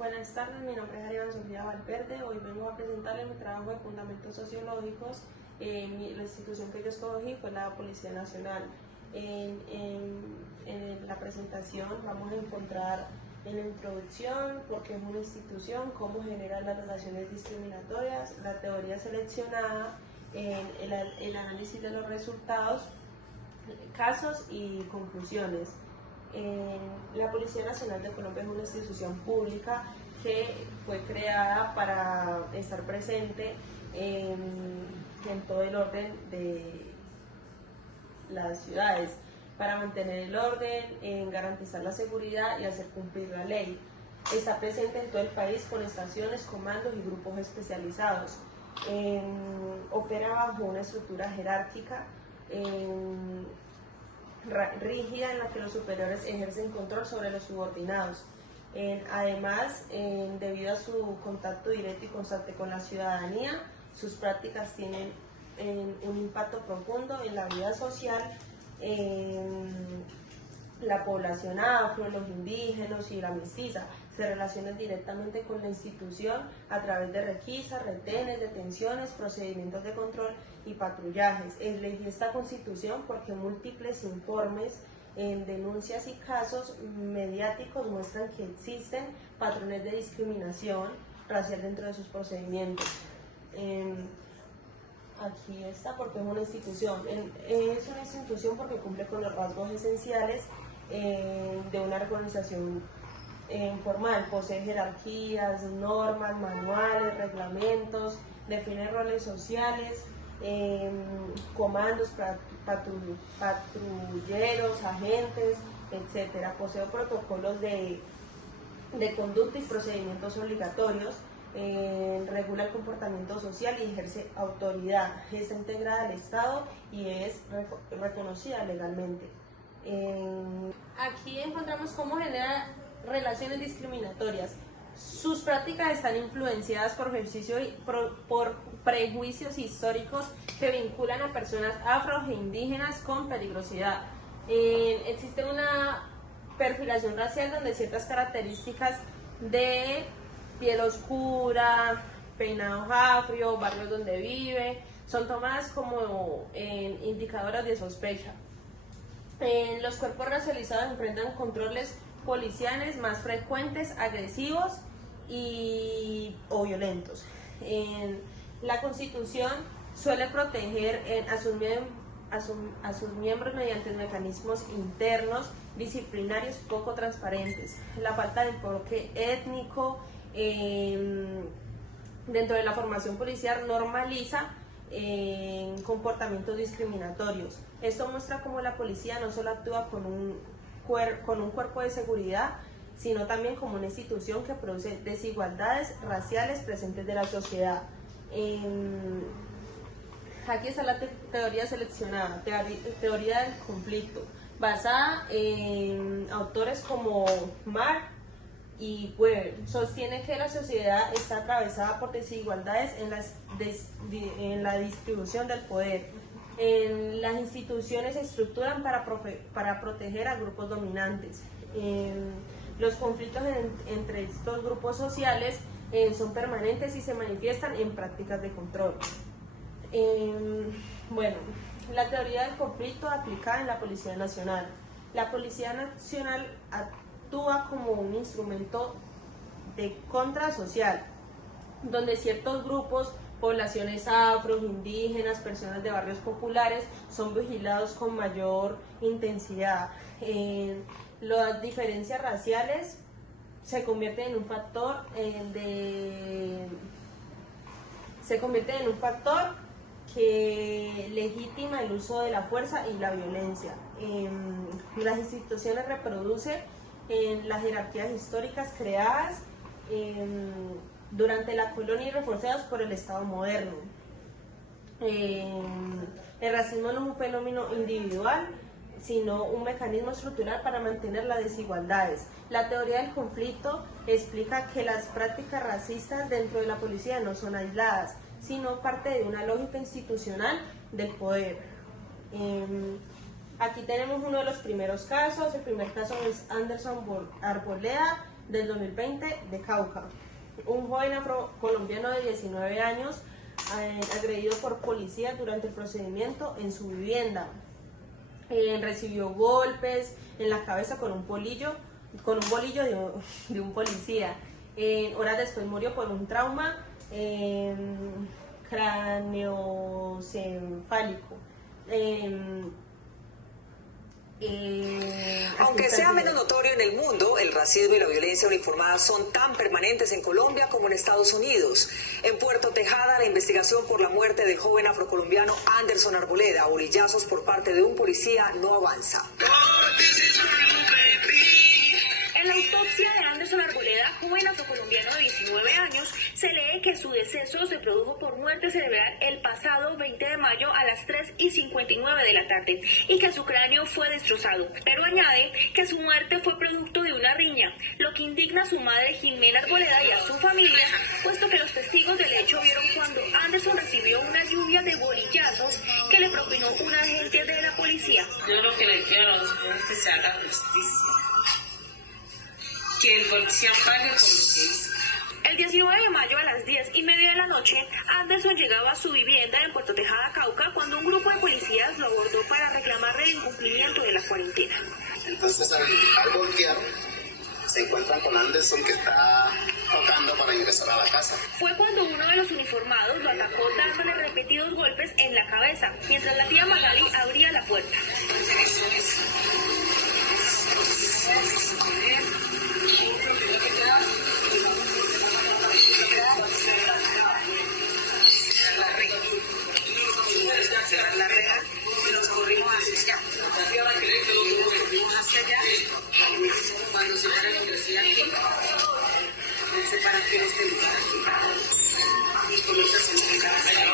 Buenas tardes, mi nombre es Ariana Sofía Valverde. Hoy vengo a presentarles mi trabajo de fundamentos sociológicos. La institución que yo escogí fue la Policía Nacional. En la presentación vamos a encontrar en la introducción por qué es una institución, cómo genera las relaciones discriminatorias, la teoría seleccionada, el análisis de los resultados, casos y conclusiones. La Policía Nacional de Colombia es una institución pública que fue creada para estar presente en todo el orden de las ciudades, para mantener el orden, garantizar la seguridad y hacer cumplir la ley. Está presente en todo el país con estaciones, comandos y grupos especializados. Opera bajo una estructura jerárquica rígida en la que los superiores ejercen control sobre los subordinados. Además, debido a su contacto directo y constante con la ciudadanía, sus prácticas tienen un impacto profundo en la vida social, la población afro, los indígenas y la mestiza se relacionan directamente con la institución a través de requisas, retenes, detenciones, procedimientos de control y patrullajes. Elegí esta constitución porque múltiples informes, denuncias y casos mediáticos muestran que existen patrones de discriminación racial dentro de sus procedimientos. Aquí está porque es una institución. Es una institución porque cumple con los rasgos esenciales de una organización formal. Posee jerarquías, normas, manuales, reglamentos, define roles sociales, comandos, patrulleros, agentes, etc. Posee protocolos de conducta y procedimientos obligatorios. Regula el comportamiento social y ejerce autoridad. Está integrada al Estado y es reconocida legalmente. Aquí encontramos cómo genera relaciones discriminatorias. Sus prácticas están influenciadas por prejuicios históricos que vinculan a personas afro e indígenas con peligrosidad. Existe una perfilación racial donde ciertas características de piel oscura, peinados afro, barrios donde vive, son tomadas como indicadoras de sospecha. Los cuerpos racializados enfrentan controles policiales más frecuentes, agresivos o violentos. La Constitución suele proteger a sus miembros mediante mecanismos internos, disciplinarios poco transparentes. La falta de enfoque étnico dentro de la formación policial normaliza comportamientos discriminatorios. Esto muestra cómo la policía no solo actúa con un cuerpo de seguridad, sino también como una institución que produce desigualdades raciales presentes de la sociedad. Aquí está la teoría seleccionada, teoría del conflicto, basada en autores como Marx y Weber. Sostiene que la sociedad está atravesada por desigualdades en la distribución del poder. Las instituciones se estructuran para proteger a grupos dominantes. Los conflictos entre estos grupos sociales son permanentes y se manifiestan en prácticas de control. Bueno, la teoría del conflicto aplicada en la Policía Nacional. La Policía Nacional actúa como un instrumento de contra social, donde ciertos grupos, poblaciones afro, indígenas, personas de barrios populares, son vigilados con mayor intensidad. Las diferencias raciales se convierten en un factor que legitima el uso de la fuerza y la violencia. Las instituciones reproducen las jerarquías históricas creadas durante la colonia y reforzadas por el Estado moderno. El racismo no es un fenómeno individual, sino un mecanismo estructural para mantener las desigualdades. La teoría del conflicto explica que las prácticas racistas dentro de la policía no son aisladas, sino parte de una lógica institucional del poder. Aquí tenemos uno de los primeros casos. El primer caso es Anderson Arboleda del 2020 de Cauca. Un joven afrocolombiano de 19 años agredido por policía durante el procedimiento en su vivienda. Recibió golpes en la cabeza con un bolillo de un policía. Horas después murió por un trauma craneoencefálico. Aunque sea menos notorio en el mundo, el racismo y la violencia uniformada son tan permanentes en Colombia como en Estados Unidos. En Puerto Tejada, la investigación por la muerte del joven afrocolombiano Anderson Arboleda a bolillazos por parte de un policía no avanza. En la autopsia de Anderson Arboleda, joven afrocolombiano de 19 años, se lee que su deceso se produjo por muerte cerebral el pasado 20 de mayo a las 3:59 de la tarde y que su cráneo fue destrozado. Pero añade que su muerte fue producto de una riña, lo que indigna a su madre Jimena Arboleda y a su familia, puesto que los testigos del hecho vieron cuando Anderson recibió una lluvia de bolillazos que le propinó un agente de la policía. Yo lo que le quiero es que se haga justicia. Que el policía pague por lo que hizo. El 19 de mayo a las 10:30 de la noche, Anderson llegaba a su vivienda en Puerto Tejada, Cauca, cuando un grupo de policías lo abordó para reclamarle el incumplimiento de la cuarentena. Entonces, al voltear, se encuentran con Anderson, que está tocando para ingresar a la casa. Fue cuando uno de los uniformados lo atacó dándole repetidos golpes en la cabeza, mientras la tía Magali abría la puerta. Cerrar la reja y nos corrimos hacia allá. Nos corrimos hacia allá. Cuando se para la policía aquí, se para aquí en este lugar aquí. Y comienza a sentir allá.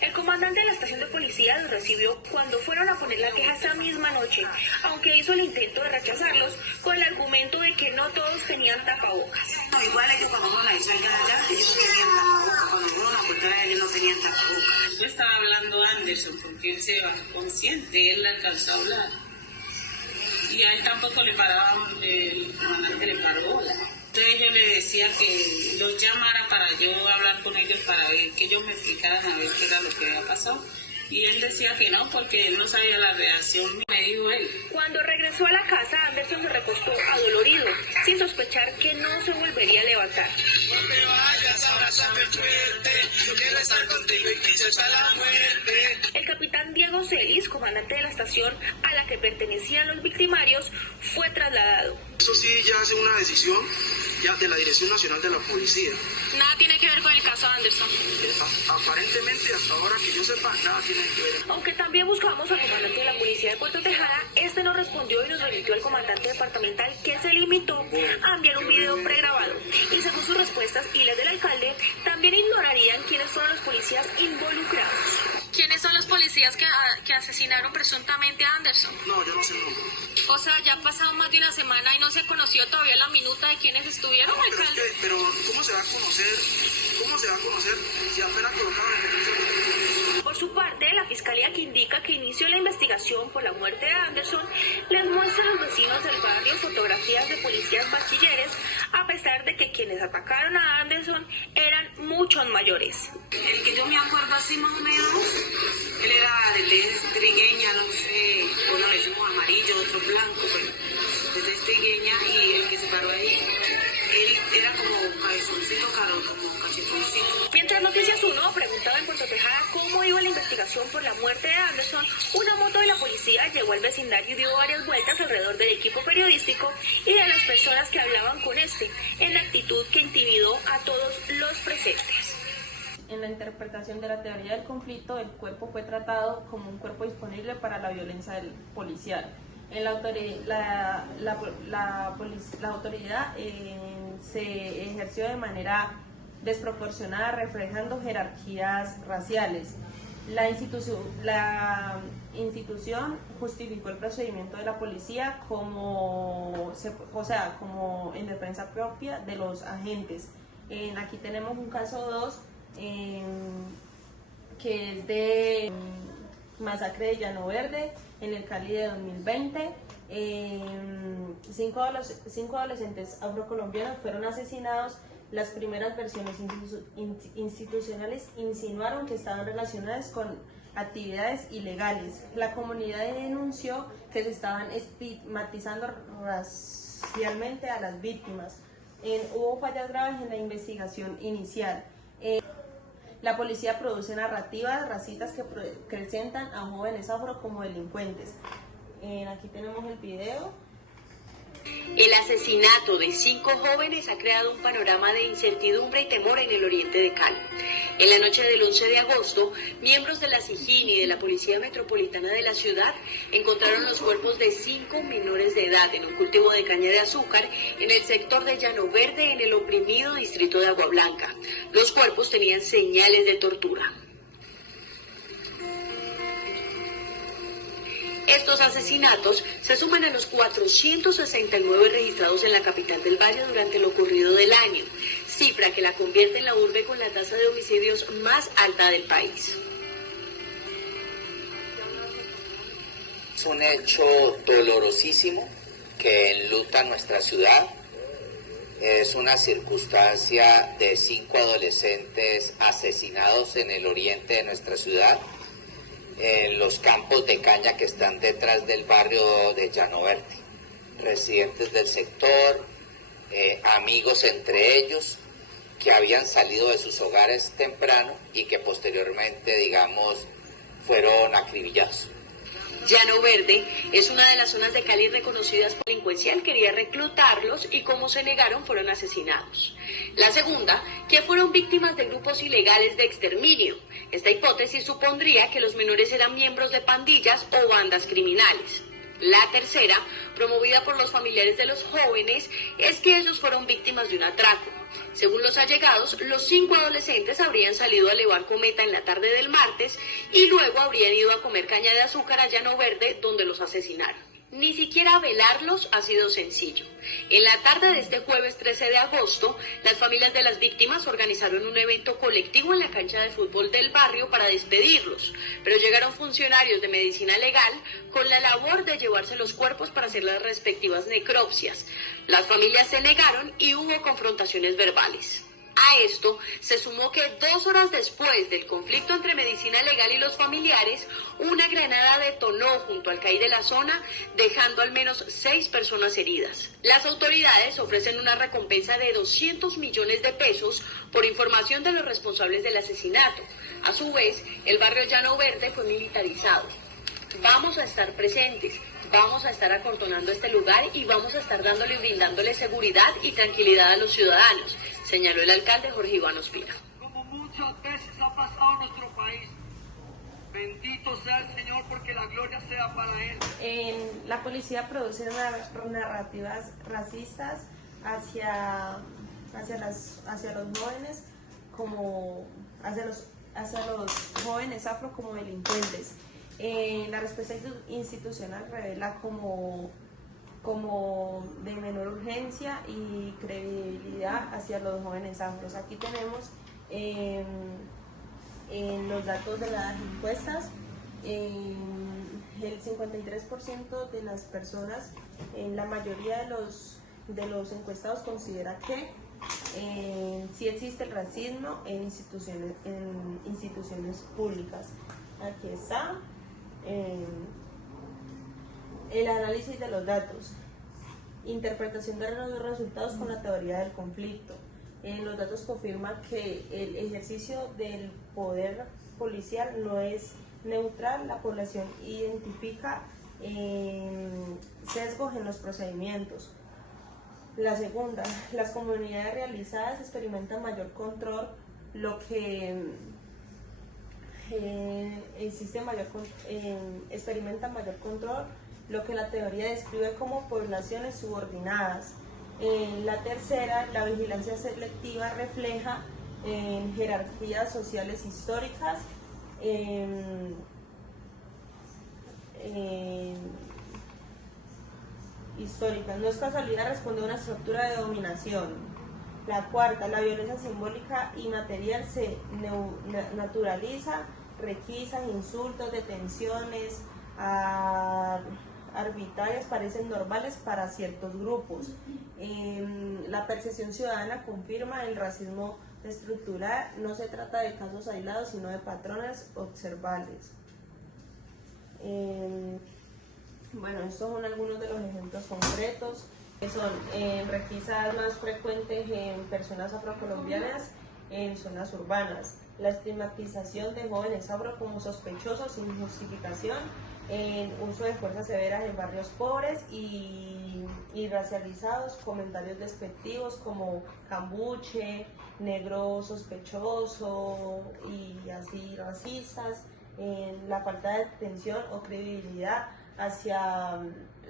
El comandante de la estación de policía los recibió cuando fueron a poner la queja esa misma noche, aunque hizo el intento de rechazarlos con el argumento de que no todos tenían tapabocas. No, igual ellos cuando fueron a echar allá, ellos no tenían tapabocas. Cuando fueron a cortar allá, ellos no tenían tapabocas. Yo estaba hablando a Anderson porque él se va consciente, él le alcanzó a hablar. Y a él tampoco le paraba, el comandante le paró bola. Entonces yo le decía que los llamara para yo hablar con ellos, para ver, que ellos me explicaran a ver qué era lo que había pasado. Y él decía que no, porque él no sabía la reacción, me dijo él. Cuando regresó a la casa, Anderson se recostó adolorido, sin sospechar que no se volvería a levantar. No te vayas, abrázame fuerte, yo quiero estar contigo y quise hasta la muerte. El capitán Diego Celis, comandante de la estación a la que pertenecían los victimarios, fue trasladado. Eso sí ya es una decisión ya de la Dirección Nacional de la Policía. Nada tiene que ver con el caso Anderson. Aparentemente, hasta ahora que yo sepa, nada tiene que ver. Aunque también buscamos al comandante de la policía de Puerto Tejada, este no respondió y nos remitió al comandante departamental, que se limitó a enviar un video pregrabado. Y según sus respuestas y las del alcalde, también ignorarían quiénes fueron los policías involucrados. ¿Quiénes son los policías que asesinaron presuntamente a Anderson? No, yo no sé el nombre. O sea, ya ha pasado más de una semana y no se conoció todavía la minuta de quiénes estuvieron, No, alcalde. pero ¿cómo se va a conocer? ¿Cómo se va a conocer si apenas colocaron el registro? Por su parte, la fiscalía, que indica que inició la investigación por la muerte de Anderson, les muestra a los vecinos del barrio fotografías de policías bachilleres, a pesar de que quienes atacaron a Anderson eran muchos mayores. El que yo me acuerdo así más o menos, él era de tez trigueña, no sé, uno le decimos amarillo, otro blanco, pero de tez trigueña, y el que se paró ahí, él era como cabezoncito, caro, como cachetoncito. Mientras Noticias 1 preguntaba en Puerto Tejada cómo iba la investigación por la muerte de Anderson, una moto de la policía llegó al vecindario y dio varias vueltas alrededor del equipo periodístico y de las personas que hablaban con este, en la actitud que intimidó a todos los presentes. En la interpretación de la teoría del conflicto, el cuerpo fue tratado como un cuerpo disponible para la violencia policial. En la autoridad se ejerció de manera desproporcionada, reflejando jerarquías raciales. La institución justificó el procedimiento de la policía como en defensa propia de los agentes. Aquí tenemos un caso 2 que es de masacre de Llano Verde en el Cali de 2020. Cinco adolescentes afrocolombianos fueron asesinados. Las primeras versiones institucionales insinuaron que estaban relacionadas con actividades ilegales. La comunidad denunció que se estaban estigmatizando racialmente a las víctimas. Hubo fallas graves en la investigación inicial. La policía produce narrativas racistas que presentan a jóvenes afro como delincuentes. Aquí tenemos el video. El asesinato de 5 jóvenes ha creado un panorama de incertidumbre y temor en el oriente de Cali. En la noche del 11 de agosto, miembros de la SIJIN y de la Policía Metropolitana de la ciudad encontraron los cuerpos de 5 menores de edad en un cultivo de caña de azúcar en el sector de Llano Verde, en el oprimido distrito de Agua Blanca. Los cuerpos tenían señales de tortura. Estos asesinatos se suman a los 469 registrados en la capital del Valle durante lo ocurrido del año, cifra que la convierte en la urbe con la tasa de homicidios más alta del país. Es un hecho dolorosísimo que enluta nuestra ciudad. Es una circunstancia de 5 adolescentes asesinados en el oriente de nuestra ciudad, en los campos de caña que están detrás del barrio de Llano Verde. Residentes del sector, amigos entre ellos, que habían salido de sus hogares temprano y que posteriormente, digamos, fueron acribillados. Llano Verde es una de las zonas de Cali reconocidas por delincuencial, quería reclutarlos y como se negaron fueron asesinados. La segunda, que fueron víctimas de grupos ilegales de exterminio. Esta hipótesis supondría que los menores eran miembros de pandillas o bandas criminales. La tercera, promovida por los familiares de los jóvenes, es que ellos fueron víctimas de un atraco. Según los allegados, los 5 adolescentes habrían salido a elevar cometa en la tarde del martes y luego habrían ido a comer caña de azúcar a Llano Verde, donde los asesinaron. Ni siquiera velarlos ha sido sencillo. En la tarde de este jueves 13 de agosto, las familias de las víctimas organizaron un evento colectivo en la cancha de fútbol del barrio para despedirlos, pero llegaron funcionarios de medicina legal con la labor de llevarse los cuerpos para hacer las respectivas necropsias. Las familias se negaron y hubo confrontaciones verbales. A esto se sumó que 2 horas después del conflicto entre medicina legal y los familiares, una granada detonó junto al CAI de la zona, dejando al menos 6 personas heridas. Las autoridades ofrecen una recompensa de 200 millones de pesos por información de los responsables del asesinato. A su vez, el barrio Llano Verde fue militarizado. Vamos a estar presentes. Vamos a estar acordonando este lugar y vamos a estar dándole y brindándole seguridad y tranquilidad a los ciudadanos, señaló el alcalde Jorge Iván Ospina. Como muchas veces ha pasado en nuestro país, bendito sea el Señor porque la gloria sea para Él. La policía produce narrativas racistas hacia los jóvenes como hacia los jóvenes afro como delincuentes. La respuesta institucional revela como de menor urgencia y credibilidad hacia los jóvenes afros. Aquí tenemos en los datos de las encuestas, el 53% de las personas, la mayoría de los encuestados considera que sí existe el racismo en instituciones públicas. Aquí está el análisis de los datos, interpretación de los resultados con la teoría del conflicto. Los datos confirman que el ejercicio del poder policial no es neutral. La población identifica sesgos en los procedimientos. La segunda, las comunidades realizadas experimentan mayor control, lo que experimentan mayor control, lo que la teoría describe como poblaciones subordinadas. La tercera, la vigilancia selectiva refleja jerarquías sociales históricas, no es casualidad, responde a una estructura de dominación. La cuarta, la violencia simbólica y material se naturaliza, requisas, insultos, detenciones, arbitrarias parecen normales para ciertos grupos. La percepción ciudadana confirma el racismo estructural. No se trata de casos aislados, sino de patrones observables. Bueno, estos son algunos de los ejemplos concretos, que son requisas más frecuentes en personas afrocolombianas en zonas urbanas, la estigmatización de jóvenes afro como sospechosos sin justificación, uso de fuerzas severas en barrios pobres y racializados, comentarios despectivos como cambuche, negro sospechoso y así racistas, la falta de atención o credibilidad hacia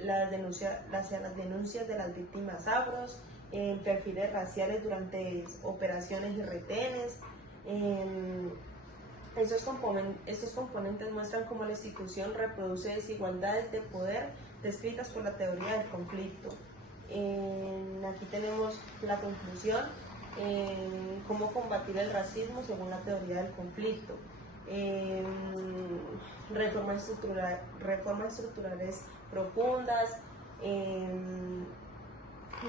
las denuncias de las víctimas afros, perfiles raciales durante operaciones y retenes. Estos componentes muestran cómo la institución reproduce desigualdades de poder descritas por la teoría del conflicto. Aquí tenemos la conclusión, cómo combatir el racismo según la teoría del conflicto. Reformas estructurales profundas,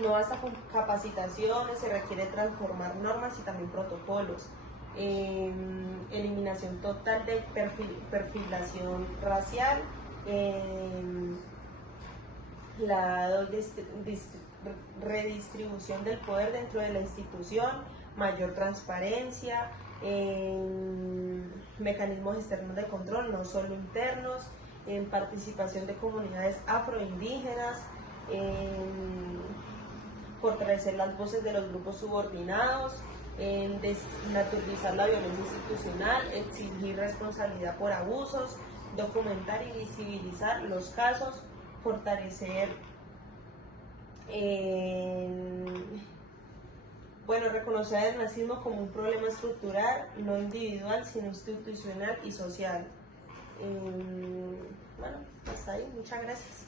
no basta con capacitaciones, se requiere transformar normas y también protocolos. Eliminación total de perfilación racial, la redistribución del poder dentro de la institución, mayor transparencia, mecanismos externos de control, no solo internos, participación de comunidades afroindígenas, fortalecer las voces de los grupos subordinados, desnaturalizar la violencia institucional, exigir responsabilidad por abusos, documentar y visibilizar los casos, fortalecer, reconocer el racismo como un problema estructural, no individual, sino institucional y social. Hasta ahí, muchas gracias.